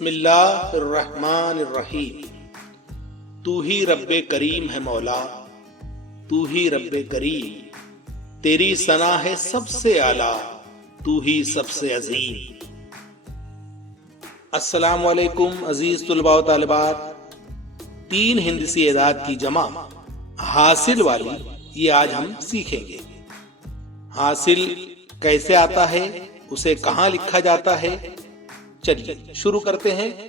बिस्मिल्लाहिर्रहमानिर्रहीम। तू ही रब्बे करीम है मौला, तू ही रब्बे करीम, तेरी सना है सबसे आला, तू ही सबसे अजीम। अस्सलाम वालेकुम अजीज तुलबा व तालिबात। 3 हिंदसी एदाद की जमा हासिल वाली ये आज हम सीखेंगे। हासिल कैसे आता है, उसे कहाँ लिखा जाता है, चलिए शुरू करते हैं।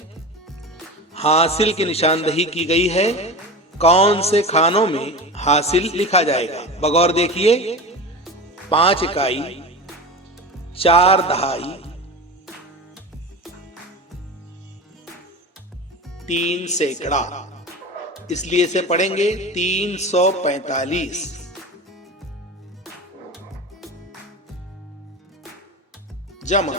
हासिल की निशानदही की गई है। कौन से खानों में हासिल लिखा जाएगा? बगौर देखिए, 5 इकाई, 4 दहाई, 3 सैकड़ा, इसलिए इसे पढ़ेंगे 345। जमा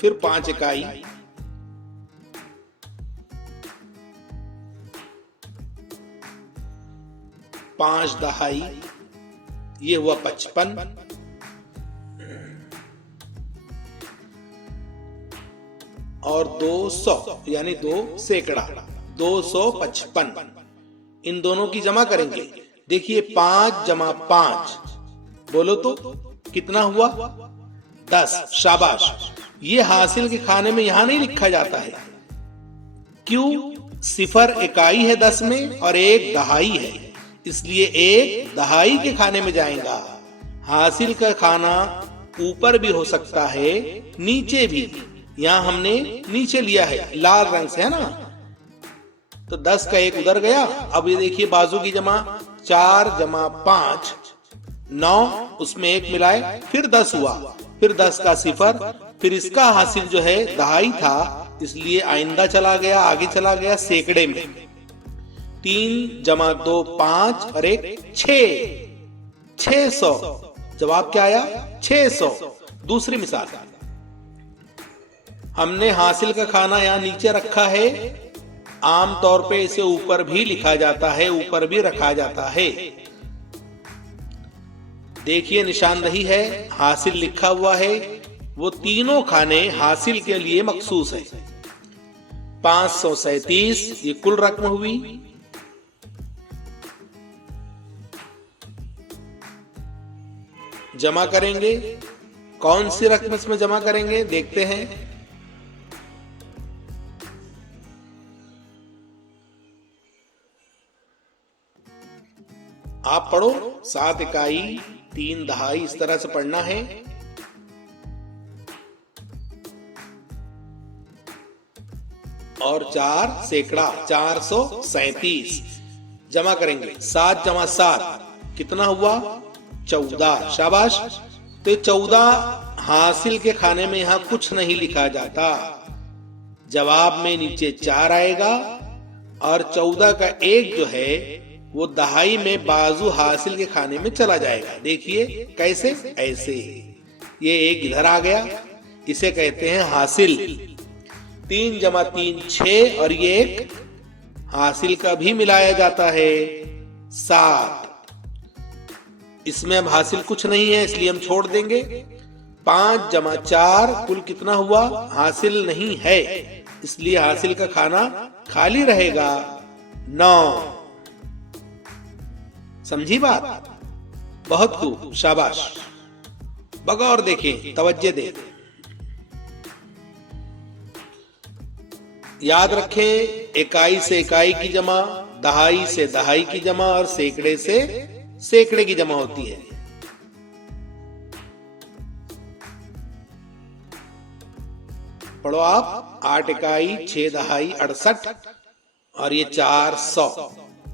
फिर 5 इकाई, 5 दहाई, ये हुआ 55, और 200 यानी 2 सैकड़ा, 255। इन दोनों की जमा करेंगे। देखिए 5 जमा 5, बोलो तो कितना हुआ? 10। शाबाश। ये हासिल के खाने में यहां नहीं लिखा जाता है। क्यों? 0 इकाई है 10 में और 1 दहाई है, इसलिए 1 दहाई के खाने में जाएगा। हासिल का खाना ऊपर भी हो सकता है, नीचे भी। यहां हमने नीचे लिया है, लाल रंग से, है ना? तो 10 का 1 उधर गया। अब ये देखिए बाजू की जमा, 4 जमा 5 9, उसमें 1 मिलाए, फिर 10 हुआ, फिर 10 का 0, फिर इसका हासिल जो है दहाई था, इसलिए आइंदा चला गया, आगे चला गया सैकड़े में। 3 जमा 2 5 और 1 6, 600। जवाब क्या आया? 600। दूसरी मिसाल, हमने हासिल का खाना यहां नीचे रखा है। आमतौर पे इसे ऊपर भी लिखा जाता है, ऊपर भी रखा जाता है। देखिए निशानदही है, हासिल लिखा हुआ है। वो तीनों खाने हासिल के लिए मखसूस है। 537 ये कुल रकम हुई। जमा करेंगे। कौन सी रकम इसमें जमा करेंगे, देखते हैं। आप पढ़ो, 7 इकाई, 3 दहाई, इस तरह से पढ़ना है। और 4 सैकड़ा, 437। जमा करेंगे। 7 जमा 7 कितना हुआ? 14। शाबाश। तो 14 हासिल के खाने में यहां कुछ नहीं लिखा जाता। जवाब में नीचे 4 आएगा और 14 का 1 जो है वो दहाई में बाजू हासिल के खाने में चला जाएगा। देखिए कैसे? ऐसे। ये 1 इधर आ गया, इसे कहते हैं हासिल। 3 जमा 3 6, और ये 1 हासिल का भी मिलाया जाता है, 7। इसमें अब हासिल कुछ नहीं है, इसलिए हम छोड़ देंगे। 5 जमा 4 कुल कितना हुआ? हासिल नहीं है, इसलिए हासिल का खाना खाली रहेगा, 9। समझी बात? बहुत खूब, शाबाश। बगौर देखें, तवज्जो दें। याद रखें, इकाई से इकाई की जमा, दहाई से दहाई की जमा और सैकड़े से सैकड़े की जमा होती है। पढ़ो आप। 8 इकाई, 6 दहाई, 68, और ये 400।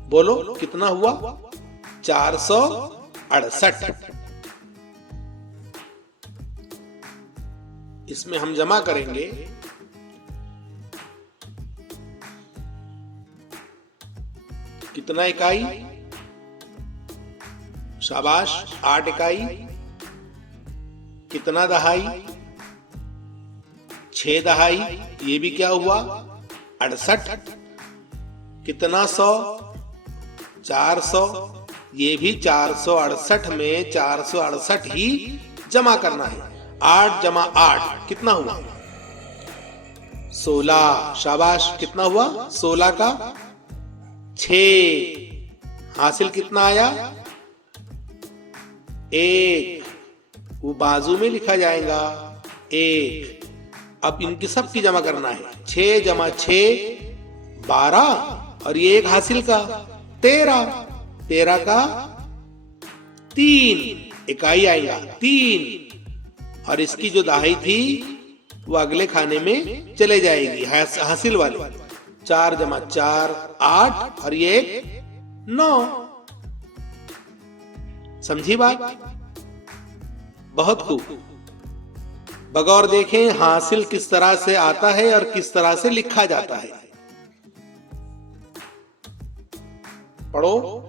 बोलो कितना हुआ? 468। इसमें हम जमा करेंगे। कितना इकाई? शाबाश, 8 इकाई। कितना दहाई? 6 दहाई, ये भी क्या हुआ? 68। कितना 100? 400। ये भी 468 में 468 ही जमा करना है। 8 जमा 8 कितना हुआ? 16। शाबाश, कितना हुआ? 16 का 6। हासिल कितना आया? 1। वो बाजू में लिखा जाएगा 1। अब इनकी सब की जमा करना है। 6 जमा 6 12 और ये एक हासिल का 13। 13 का 3 इकाई आएगा 3। और इसकी जो दहाई थी वो अगले खाने में चले जाएगी हासिल वाले। 4 जमा 4 8 और ये 9। समझी बात? बहुत खूब। बगौर देखें हासिल किस तरह से आता है और किस तरह से लिखा जाता है। पढ़ो।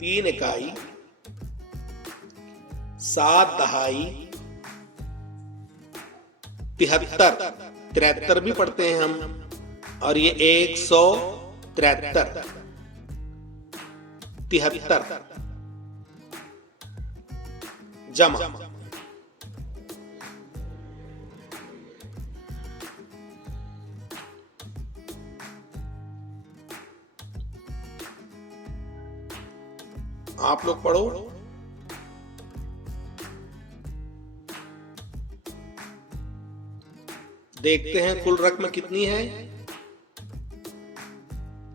3 इकाई 7 दहाई 73। 73 भी पढ़ते हैं हम। और ये 173। 73 जमा। आप लोग पढ़ो। देखते हैं कुल रकम कितनी है।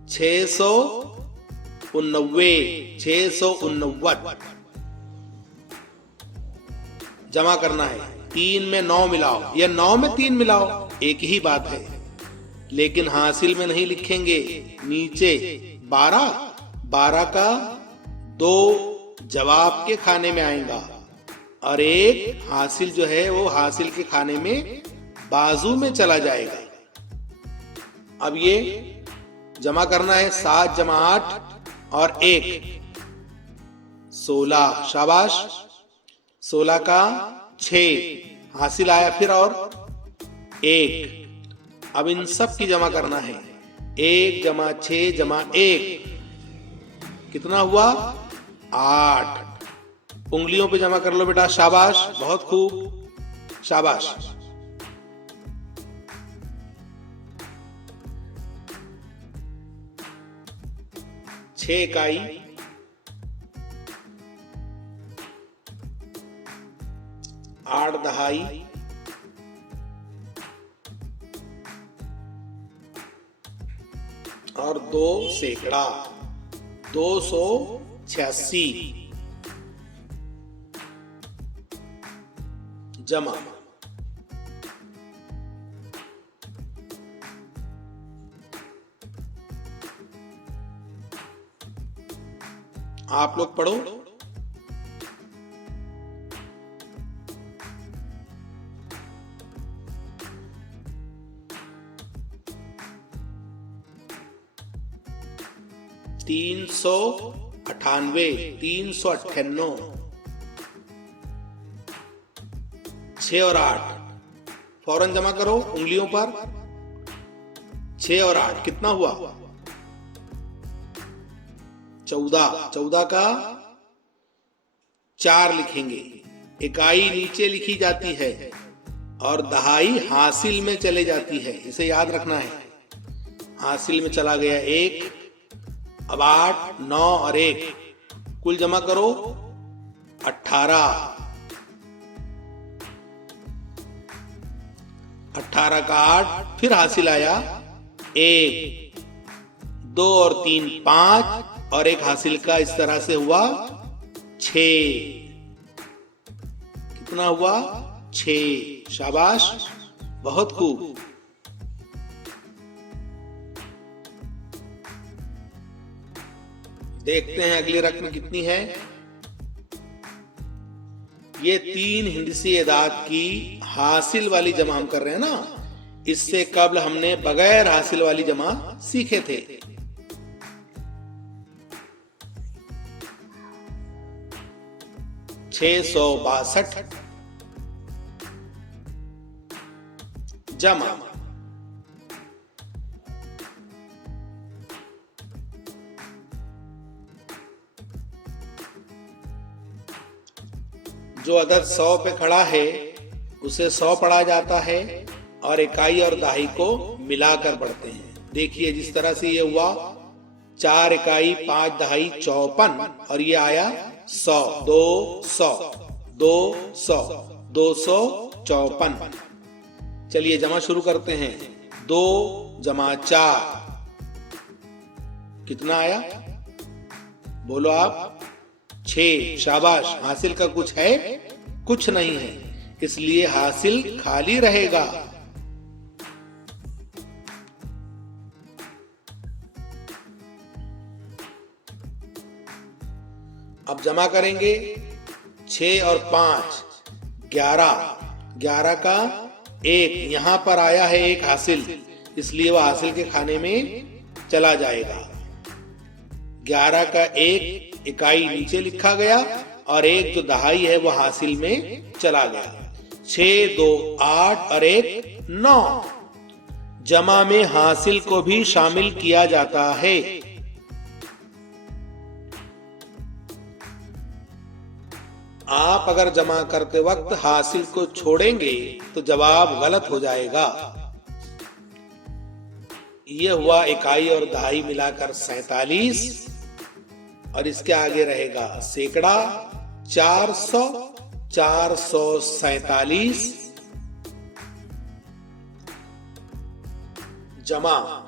689। 689 जमा करना है। 3 में 9 मिलाओ या 9 में 3 मिलाओ, एक ही बात है। लेकिन हासिल में नहीं लिखेंगे, नीचे 12। 12 का 2 जवाब के खाने में आएगा और एक हासिल जो है वो हासिल के खाने में बाजू में चला जाएगा। अब ये जमा करना है। 7 जमा 8 और 1 16। शाबाश। 16 का 6 हासिल आया फिर और 1। अब इन सब की जमा करना है। 1 जमा 6 जमा 1 कितना हुआ? 8। उंगलियों पे जमा कर लो बेटा। शाबाश, बहुत खूब, शाबाश। 6 इकाई 8 दहाई 2 सैकड़ा 286 जमा। आप लोग पढ़ो। तीन सौ 398 6 और 8 फौरन जमा करो उंगलियों पर। 6 और 8 कितना हुआ? 14। 14 का 4 लिखेंगे। इकाई नीचे लिखी जाती है और दहाई हासिल में चले जाती है, इसे याद रखना है। हासिल में चला गया 1। अब 8 9 और 1 कुल जमा करो 18। 18 का 8 फिर हासिल आया 1 2 और 3 5 और एक हासिल का, इस तरह से हुआ 6। कितना हुआ? 6। शाबाश, बहुत खूब। देखते हैं अगली रकम कितनी है। ये 3 हिंदसी एदाद की हासिल वाली जमा हम कर रहे हैं ना। इससे कबल हमने बगैर हासिल वाली जमा सीखे थे। छह 662 जमा जो अदद 100 पे खड़ा है उसे 100 पढ़ा जाता है और इकाई और दहाई को मिलाकर पढ़ते हैं। देखिए जिस तरह से ये हुआ 4 इकाई 5 दहाई 54 और ये आया 100, 200, 200, 254। चलिए जमा शुरू करते हैं। 2 जमा 4 कितना आया? बोलो आप। 6। शाबाश। हासिल का कुछ है? कुछ नहीं है, इसलिए हासिल खाली रहेगा। अब जमा करेंगे 6 और 5 11। 11 का 1 यहां पर आया है, 1 हासिल, इसलिए वह हासिल के खाने में चला जाएगा। 11 का 1 इकाई नीचे लिखा गया और 1 जो दहाई है वो हासिल में चला गया। 6, 2, 8 और 1 9। जमा में हासिल को भी शामिल किया जाता है। आप अगर जमा करते वक्त हासिल को छोड़ेंगे तो जवाब गलत हो जाएगा। यह हुआ इकाई और दहाई मिलाकर 47 और इसके आगे रहेगा सैकड़ा। 400, 447 जमा।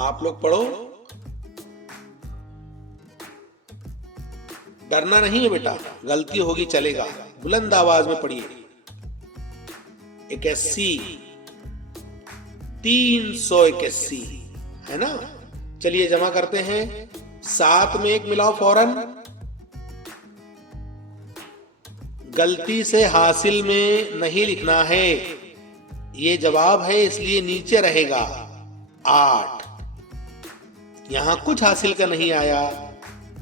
आप लोग पढ़ो, डरना नहीं है बेटा, गलती होगी चलेगा, बुलंद आवाज में पढ़िए। 81, 381 है ना। चलिए जमा करते हैं। 7 में 1 मिलाओ फौरन। गलती से हासिल में नहीं लिखना है, ये जवाब है इसलिए नीचे रहेगा 8। यहां कुछ हासिल का नहीं आया,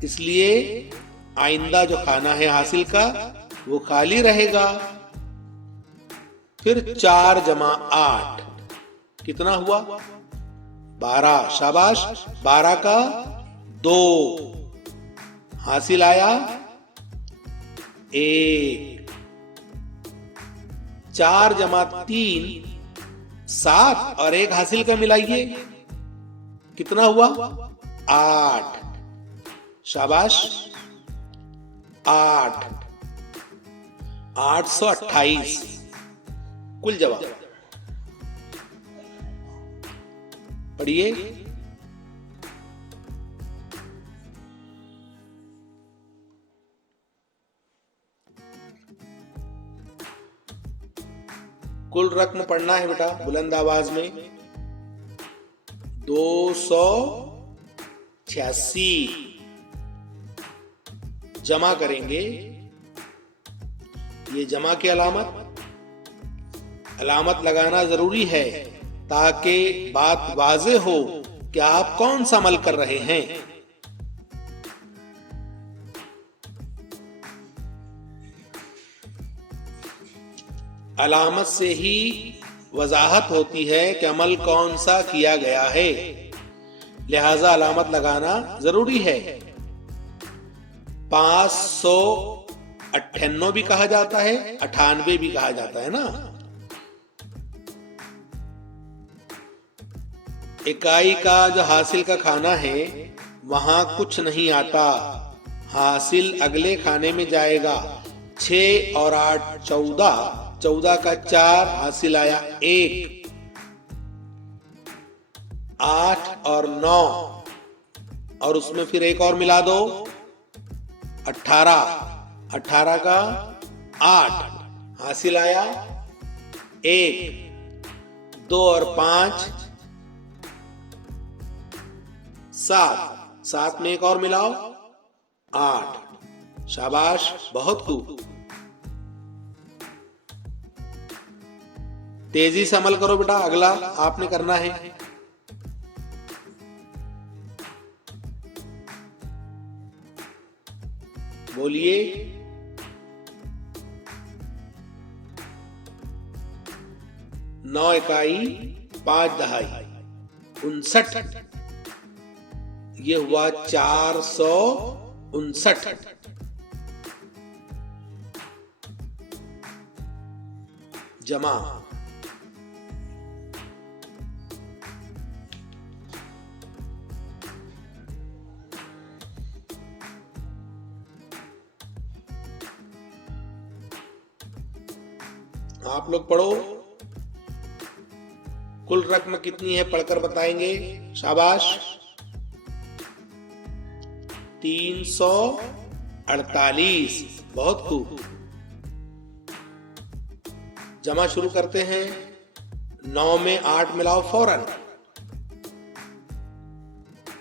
इसलिए आइंदा जो खाना है हासिल का वो खाली रहेगा। फिर 4 जमा 8 कितना हुआ? 12। शाबाश। 12 का 2 हासिल आया 1। 4 जमा 3 7 और 1 हासिल का मिलाइए, कितना हुआ? 8। शाबाश। 8 828 कुल जवाब। पढ़िए। कुल रकम पढ़ना है बेटा बुलंद आवाज में। 286 जमा करेंगे। ये जमा की अलामत लगाना जरूरी है ताकि बात वाज़े हो कि आप कौन सा अमल कर रहे हैं। अलामत से ही वजाहत होती है कि अमल कौन सा किया गया है, लिहाजा अलामत लगाना जरूरी है। 598 भी कहा जाता है, 98 भी कहा जाता है ना। इकाई का जो हासिल का खाना है वहां कुछ नहीं आता, हासिल अगले खाने में जाएगा। 6 और 8 14, 14 का 4 हासिल आया 1। 8 और 9 और उसमें फिर 1 और मिला दो 18, 18 का 8 हासिल आया 1। 2 और 5 7, 7 में 1 और मिलाओ 8। शाबाश, बहुत खूब। तेजी से अमल करो बेटा, अगला आपने करना है। बोलिए। 9 इकाई 5 दहाई 59, ये हुआ 459। जमा आप लोग पढ़ो, कुल रकम कितनी है पढ़कर बताएंगे। शाबाश। 348। बहुत खूब। जमा शुरू करते हैं। 9 में 8 मिलाओ फौरन।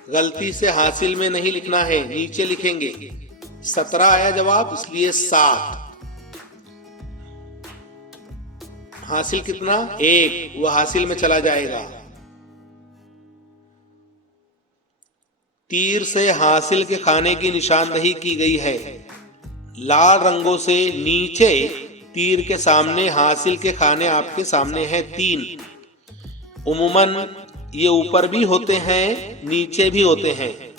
गलती से हासिल में नहीं लिखना है, नीचे लिखेंगे। 17 आया जवाब, इसलिए 7। हासिल कितना? 1, वो हासिल में चला जाएगा। तीर से हासिल के खाने की निशानदही की गई है। लाल रंगों से नीचे तीर के सामने हासिल के खाने आपके सामने हैं 3। उम्मन ये ऊपर भी होते हैं, नीचे भी होते हैं,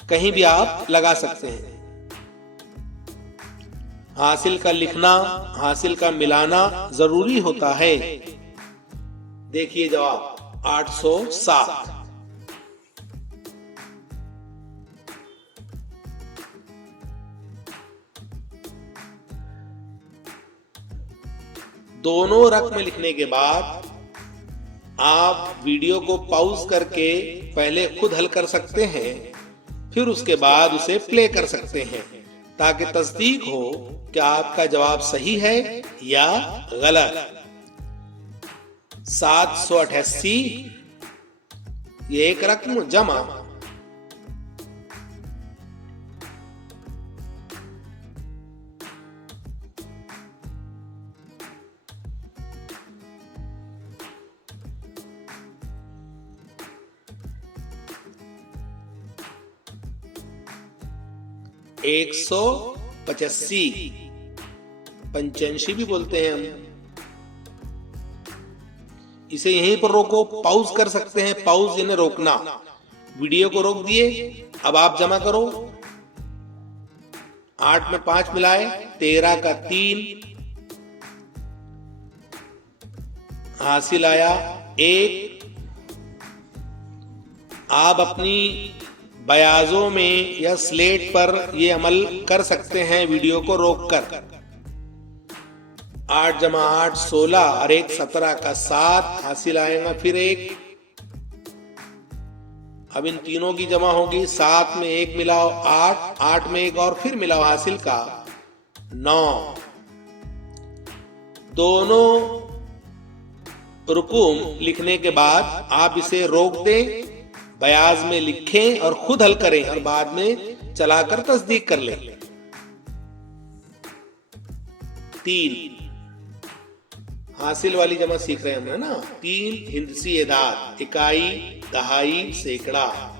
कहीं भी आप लगा सकते हैं। हासिल का लिखना, हासिल का मिलाना जरूरी होता है। देखिए जवाब 807। दोनों रकम लिखने के बाद आप वीडियो को पॉज करके पहले खुद हल कर सकते हैं, फिर उसके बाद उसे प्ले कर सकते हैं, ताकि तस्दीक हो कि आपका जवाब सही है या गलत। 788 ये एक रकम जमा 185, 85 भी बोलते हैं हम। इसे यहीं पर रोको, पॉज कर सकते हैं। पॉज यानी रोकना। वीडियो को रोक दिए, अब आप जमा करो। 8 में 5 मिलाए, 13 का 3, हासिल आया 1। आप अपनी बयाजों में या स्लेट पर ये अमल कर सकते हैं वीडियो को रोककर। 8 जमा 8 16 और 1 17 का 7, हासिल आएगा फिर 1। अब इन तीनों की जमा होगी। 7 में 1 मिलाओ 8, 8 में 1 और फिर मिलाओ, हासिल का 9। दोनों रुकुम लिखने के बाद आप इसे रोक दें, बयाज में लिखें और खुद हल करें और बाद में चलाकर तस्दीक कर लें। 3 हासिल वाली जमा सीख रहे हैं हम, है ना। 3 हिंदसी एदाद, इकाई, दहाई, सैकड़ा।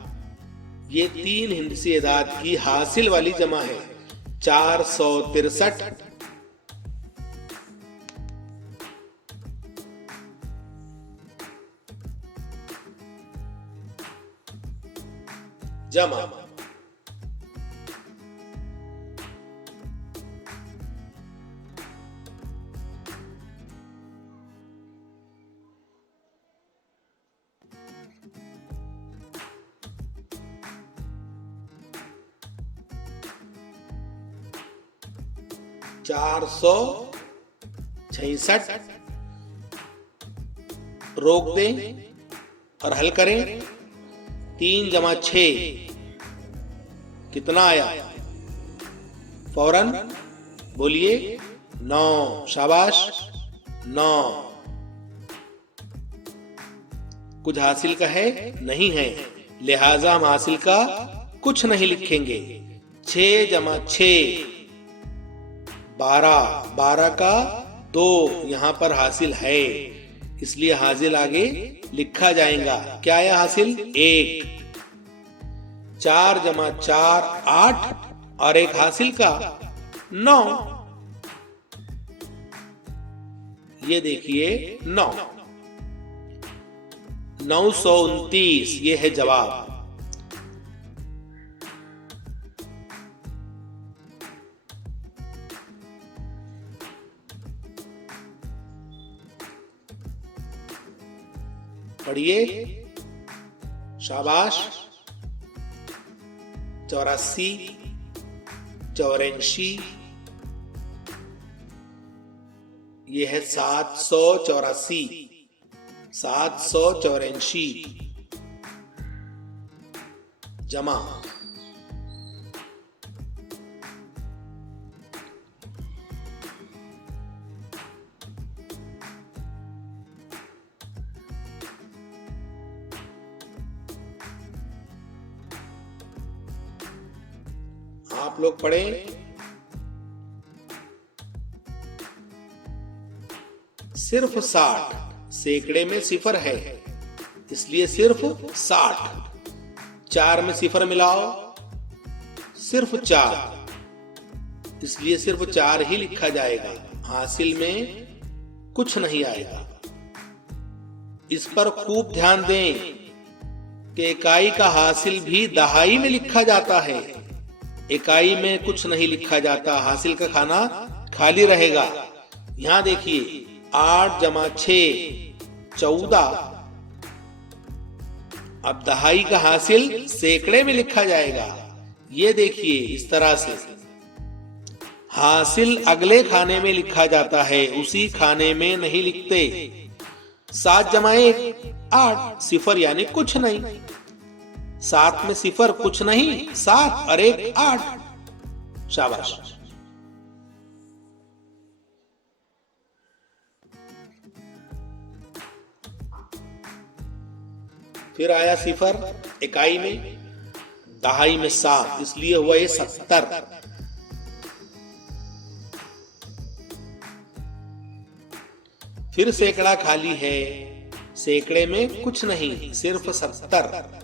ये 3 हिंदसी एदाद की हासिल वाली जमा है 463। जमा 466। रोक दें और हल करें। 3 जमा 6 कितना आया? फौरन बोलिए 9। शाबाश, 9। कुछ हासिल का है? नहीं है, लिहाजा हम हासिल का कुछ नहीं लिखेंगे। 6 जमा 6 12, 12 का 2 यहां पर हासिल है, इसलिए हासिल आगे लिखा जाएगा। क्या है हासिल? 1। 4 जमा 4 8 और 1 हासिल का 9। ये देखिए 9। 929 ये है जवाब। पढ़िए, शाबाश। 84, 84 ये है 784, 784 जमा। आप लोग पढ़ें। सिर्फ 60, सैकड़े में सिफर है इसलिए सिर्फ 60। 4 में सिफर मिलाओ, सिर्फ 4 इसलिए सिर्फ 4 ही लिखा जाएगा, हासिल में कुछ नहीं आएगा। इस पर खूब ध्यान दें कि इकाई का हासिल भी दहाई में लिखा जाता है। इकाई में कुछ नहीं लिखा जाता, हासिल का खाना खाली रहेगा। यहां देखिए, 8 जमा 6 14। अब दहाई का हासिल सैकड़े में लिखा जाएगा। ये देखिए, इस तरह से हासिल अगले खाने में लिखा जाता है, उसी खाने में नहीं लिखते। 7 जमा 1 8, सिफर यानी कुछ नहीं। 7 में सिफर कुछ नहीं, 7 और 1 8। शाबाश। फिर आया सिफर इकाई में, दहाई में 7 इसलिए हुआ ये 70। फिर सैकड़ा खाली है, सैकड़े में कुछ नहीं, सिर्फ 70।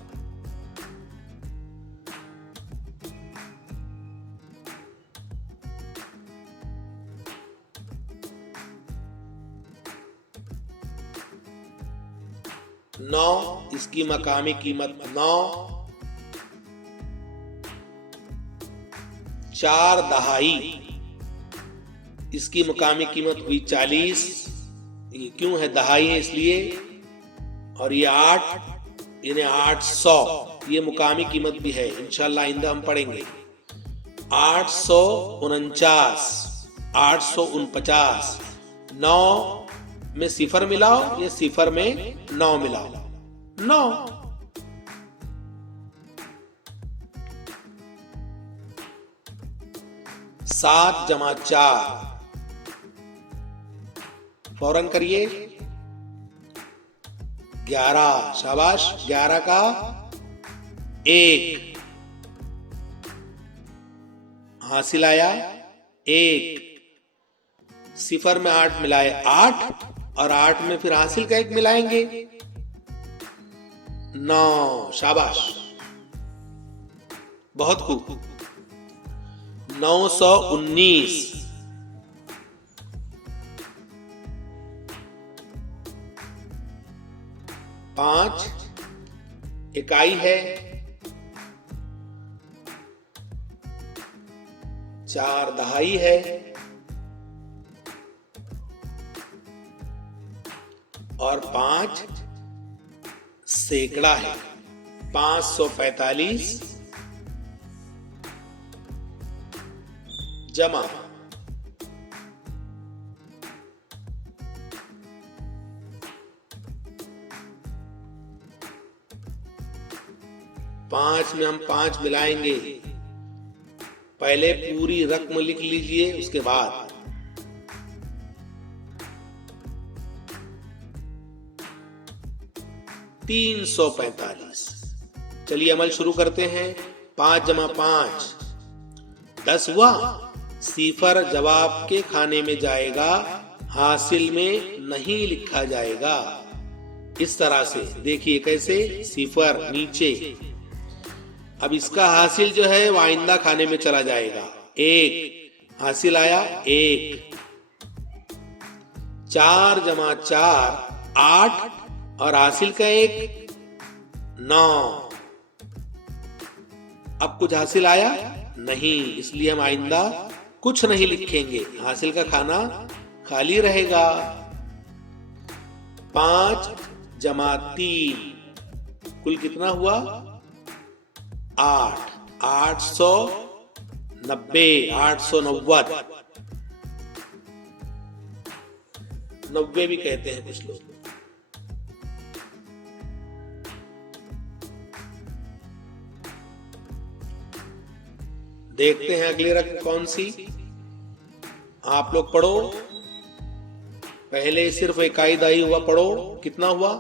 नौ, इसकी मकामी कीमत 9। 4 दहाई, इसकी मकामी कीमत हुई 40। ये क्यों है? दहाई है इसलिए। और ये 8 यानी 800, ये मुकामी कीमत भी है, इंशाल्लाह आइंदा हम पढ़ेंगे। 849, 849। 9 में सिफर मिलाओ, ये सिफर में 9 मिलाओ, 9। सात जमा 4, फौरन करिए, 11। शाबाश। 11 का 1 हासिल आया, 1। सिफर में 8 मिलाए 8, और 8 में फिर हासिल का 1 मिलाएंगे, 9। शाबाश, बहुत खूब। 919, 5 इकाई है, 4 दहाई है, और 5 सैकड़ा है। 545 जमा 5 में हम 5 मिलाएंगे। पहले पूरी रकम लिख लीजिए, उसके बाद 345। चलिए अमल शुरू करते हैं। 5 जमा 5 10 हुआ। सिफर जवाब के खाने में जाएगा, हासिल में नहीं लिखा जाएगा। इस तरह से देखिए कैसे, सिफर नीचे। अब इसका हासिल जो है वो आइंदा खाने में चला जाएगा। 1 हासिल आया, 1। 4 जमा 4 8, और हासिल का 1 9। अब कुछ हासिल आया नहीं, इसलिए हम आइंदा कुछ नहीं लिखेंगे, हासिल का खाना खाली रहेगा। 5 जमा 3 कुल कितना हुआ? 8। 890, 890, 90 भी कहते हैं कुछ लोग। देखते हैं अगली रकम कौन सी। आप लोग पढ़ो, पहले सिर्फ इकाई दाई हुआ, पढ़ो कितना हुआ,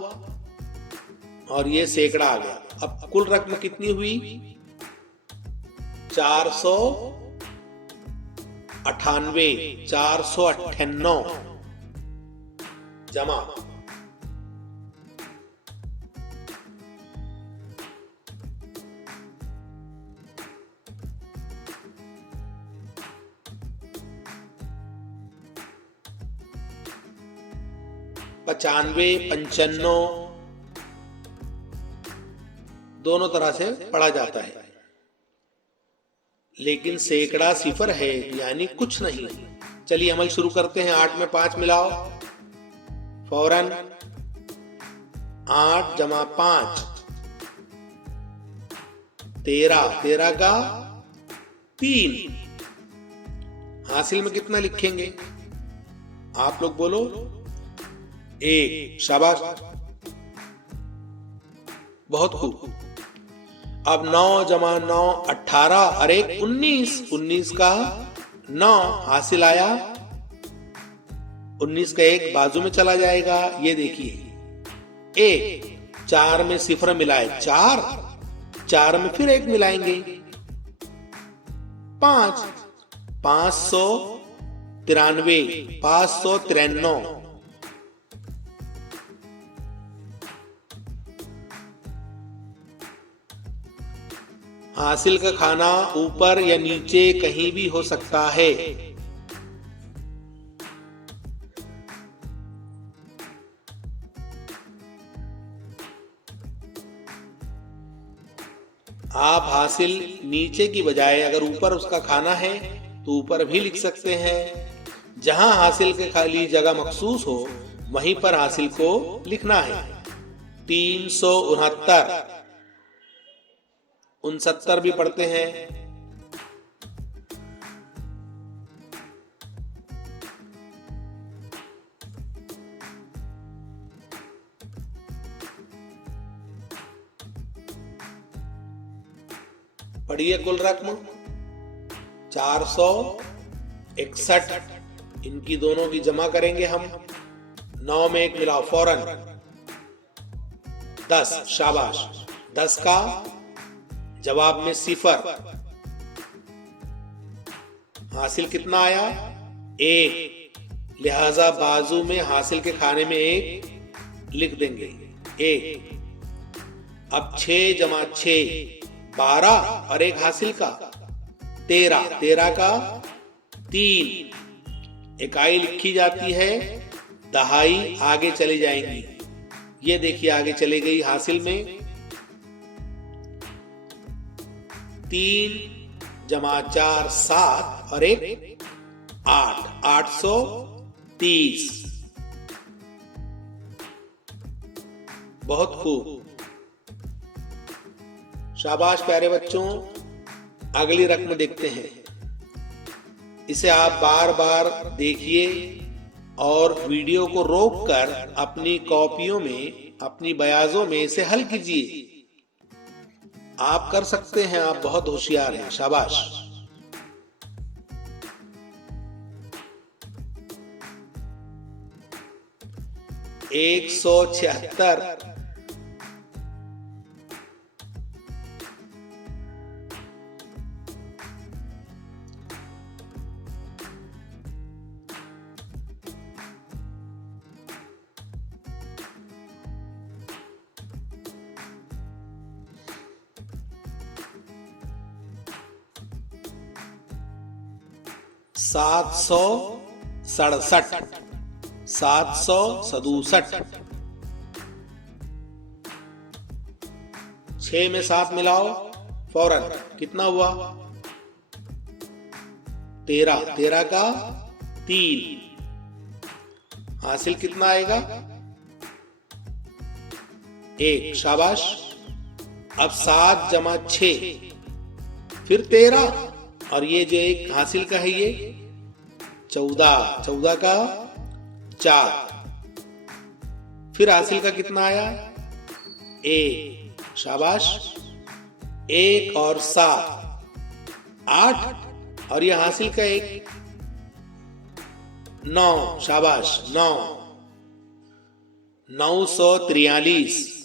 और ये सैकड़ा आ गया। अब कुल रकम कितनी हुई? 498, 498 जमा 95, 95 दोनों तरह से पढ़ा जाता है, लेकिन सैकड़ा सिफर है यानी कुछ नहीं। चलिए अमल शुरू करते हैं। 8 में 5 मिलाओ फौरन। 8 जमा 5 13, 13 का 3। हासिल में कितना लिखेंगे? आप लोग बोलो। 1। शाबाश, बहुत खूब। अब 9 जमा 9 18 और 1 19, 19 का 9 हासिल आया। 19 का 1 बाजू में चला जाएगा। ये देखिए 1 4 में सिफर मिलाए 4, 4 में फिर 1 मिलाएंगे 5, 593, 593। हासिल का खाना ऊपर या नीचे कहीं भी हो सकता है। आप हासिल नीचे की बजाय अगर ऊपर उसका खाना है तो ऊपर भी लिख सकते हैं। जहां हासिल के खाली जगह मखसूस हो वहीं पर हासिल को लिखना है। 369, 69 भी पढ़ते हैं। पढ़िए कुल रकम 461। इनकी दोनों की जमा करेंगे हम। 9 में 1 मिलाओ फौरन। 10। शाबाश। 10 का जवाब में सिफर। हासिल कितना आया? 1। लिहाजा बाजू में हासिल के खाने में 1 लिख देंगे। 1। अब 6 जमा 6 12 और 1 हासिल का 13, 13 का 3। इकाई लिखी जाती है, दहाई आगे चली जाएंगी। ये देखिए आगे चली गई हासिल में। 3 जमा 4 7 और 1 8, 830। बहुत खूब, शाबाश प्यारे बच्चों। अगली रकम देखते हैं। इसे आप बार बार देखिए और वीडियो को रोककर अपनी कॉपियों में, अपनी बयाजों में इसे हल कीजिए। आप कर सकते हैं, आप बहुत होशियार हैं। शाबाश। एक 176, 767, 767। 6 में 7 मिलाओ फौरन, कितना हुआ? 13, 13 का 3, हासिल कितना आएगा? 1, शाबाश। अब 7 जमा 6 फिर 13, और ये जो एक हासिल का है ये 14, 14 का 4, फिर हासिल का कितना आया? 1, शाबाश। 1 और 7, 8, और ये हासिल का 1, 9, शाबाश। 9, 943।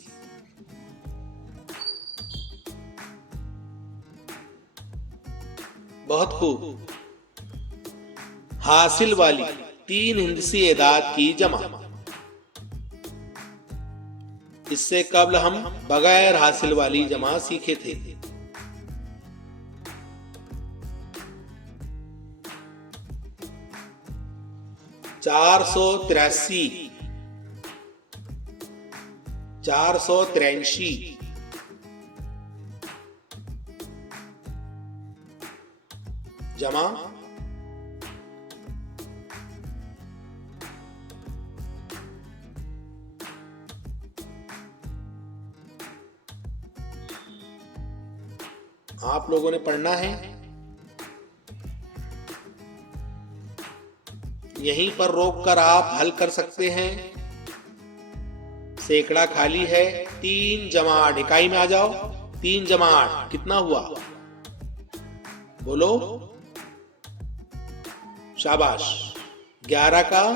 बहुत खूब। हासिल वाली 3 हिंदसी एदाद की जमा। इससे कबल हम बगैर हासिल वाली जमा सीखे थे। चार सौ 483 जमा 483। आप लोगों ने पढ़ना है, यहीं पर रोककर आप हल कर सकते हैं। सैकड़ा खाली है। 3 जमा 8, इकाई में आ जाओ। 3 जमा 8 कितना हुआ? बोलो, शाबाश। 11 का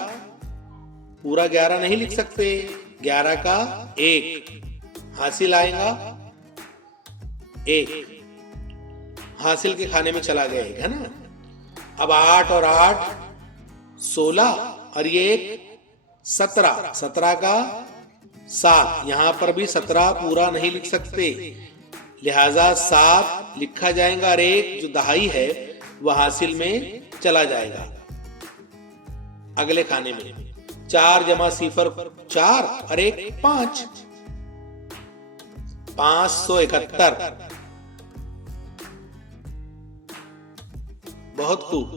पूरा 11 नहीं लिख सकते, 11 का 1, हासिल आएगा 1, हासिल के खाने में चला गया है ना। अब 8 और 8 16, और ये 17, 17 का 7, यहां पर भी 17 पूरा नहीं लिख सकते, लिहाजा 7 लिखा जाएगा, और 1 जो दहाई है वह हासिल में चला जाएगा अगले खाने में। 4 जमा 0 4, और 1 5, 571। बहुत खूब।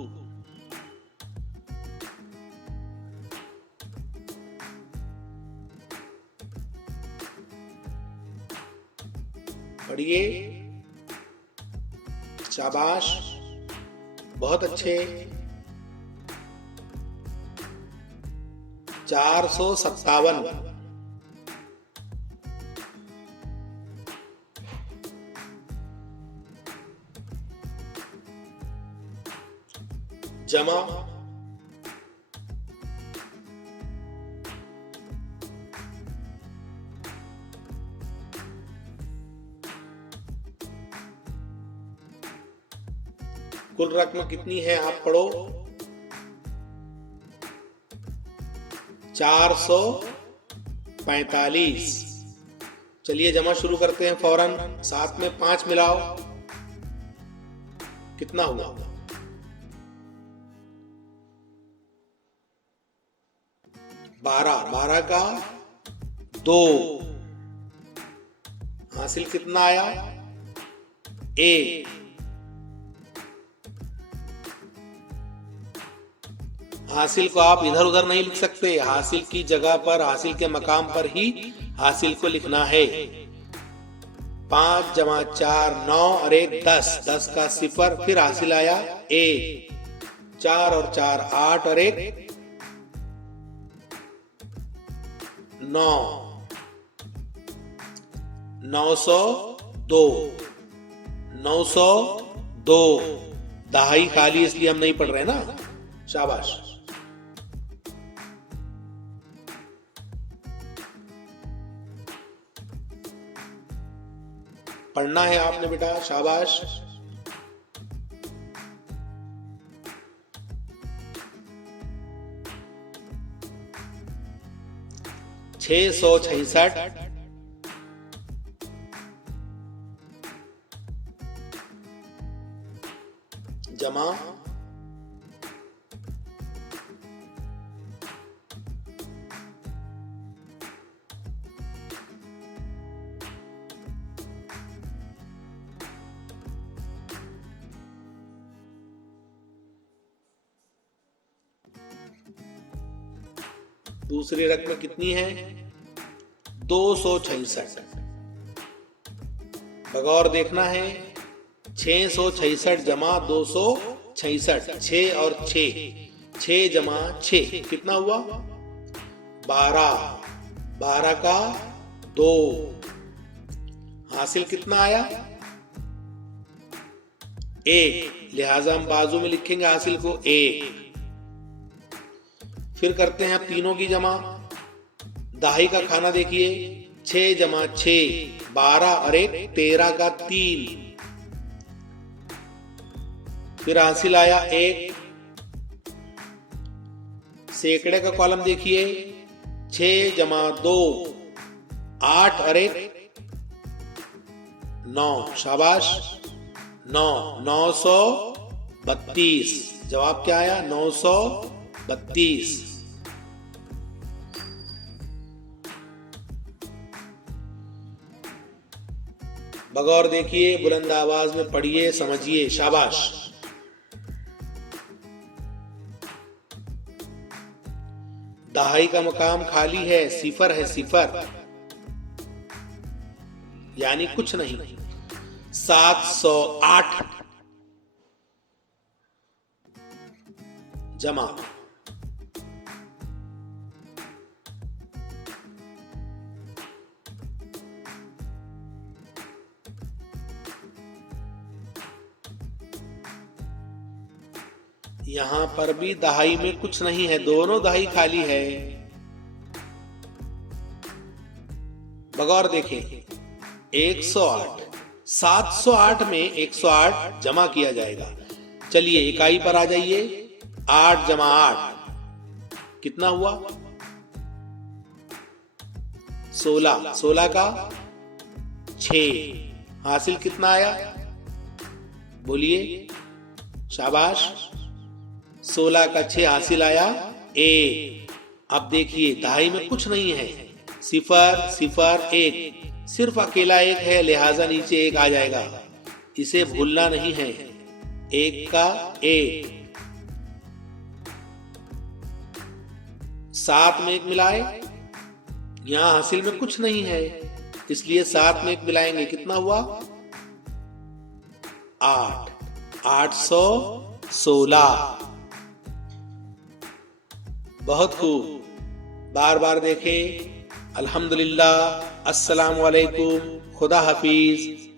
पढ़िए, शाबाश, बहुत अच्छे। 457 जमा 'कुल रकम कितनी है आप पढ़ो? 445। चलिए जमा शुरू करते हैं फौरन। 7 में 5 मिलाओ, कितना हुआ? 12, 12 का 2, हासिल कितना आया? 1। हासिल को आप इधर उधर नहीं लिख सकते, हासिल की जगह पर, हासिल के मकाम पर ही हासिल को लिखना है। 5 जमा 4 9, और 1 10, 10 का 0, फिर हासिल आया 1, 4 और 4 8, और 1 9, 902, 902। दहाई खाली इसलिए हम नहीं पढ़ रहे ना, शाबाश। पढ़ना है आपने बेटा, शाबाश। 666 जमा 5 दूसरी रकम कितनी है? 266। बगौर देखना है, 666 जमा 266, 6 और 6 जमा 6 कितना हुआ? 12, 12 का 2, हासिल कितना आया? 1, लिहाजा हम बाजू में लिखेंगे हासिल को 1। फिर करते हैं अब तीनों की जमा। दहाई का खाना देखिए, 6 जमा 6 12 और 1 13 का 3। फिर हासिल आया 1। सैकड़े का कॉलम देखिए, 6 जमा 2 8 और 1 9। शाबाश, 9, 932। जवाब क्या आया? 932। बगौर देखिए, बुलंद आवाज में पढ़िए, समझिए। शाबाश। दहाई का मकाम खाली है, सिफर है, सिफर यानी कुछ नहीं। 708 जमा यहां पर भी दहाई में कुछ नहीं है, दोनों दहाई खाली है। बगौर देखें, 108, 708 में 108 जमा किया जाएगा। चलिए इकाई पर आ जाइए। 8 जमा 8 कितना हुआ? 16, 16 का 6। हासिल कितना आया? बोलिए। शाबाश, 16 का 6 हासिल आया 1। अब देखिए दहाई में कुछ नहीं है, सिफर सिफर 1, सिर्फ अकेला 1 है, लिहाजा नीचे 1 आ जाएगा। इसे भूलना नहीं है। 1 का 1, 7 में 1 मिलाए, यहां हासिल में कुछ नहीं है, इसलिए 7 में 1 मिलाएंगे, कितना हुआ? 8, 816। बहुत खूब, बार बार देखें। अल्हम्दुलिल्लाह, अस्सलामु अलैकुम, खुदा हाफिज।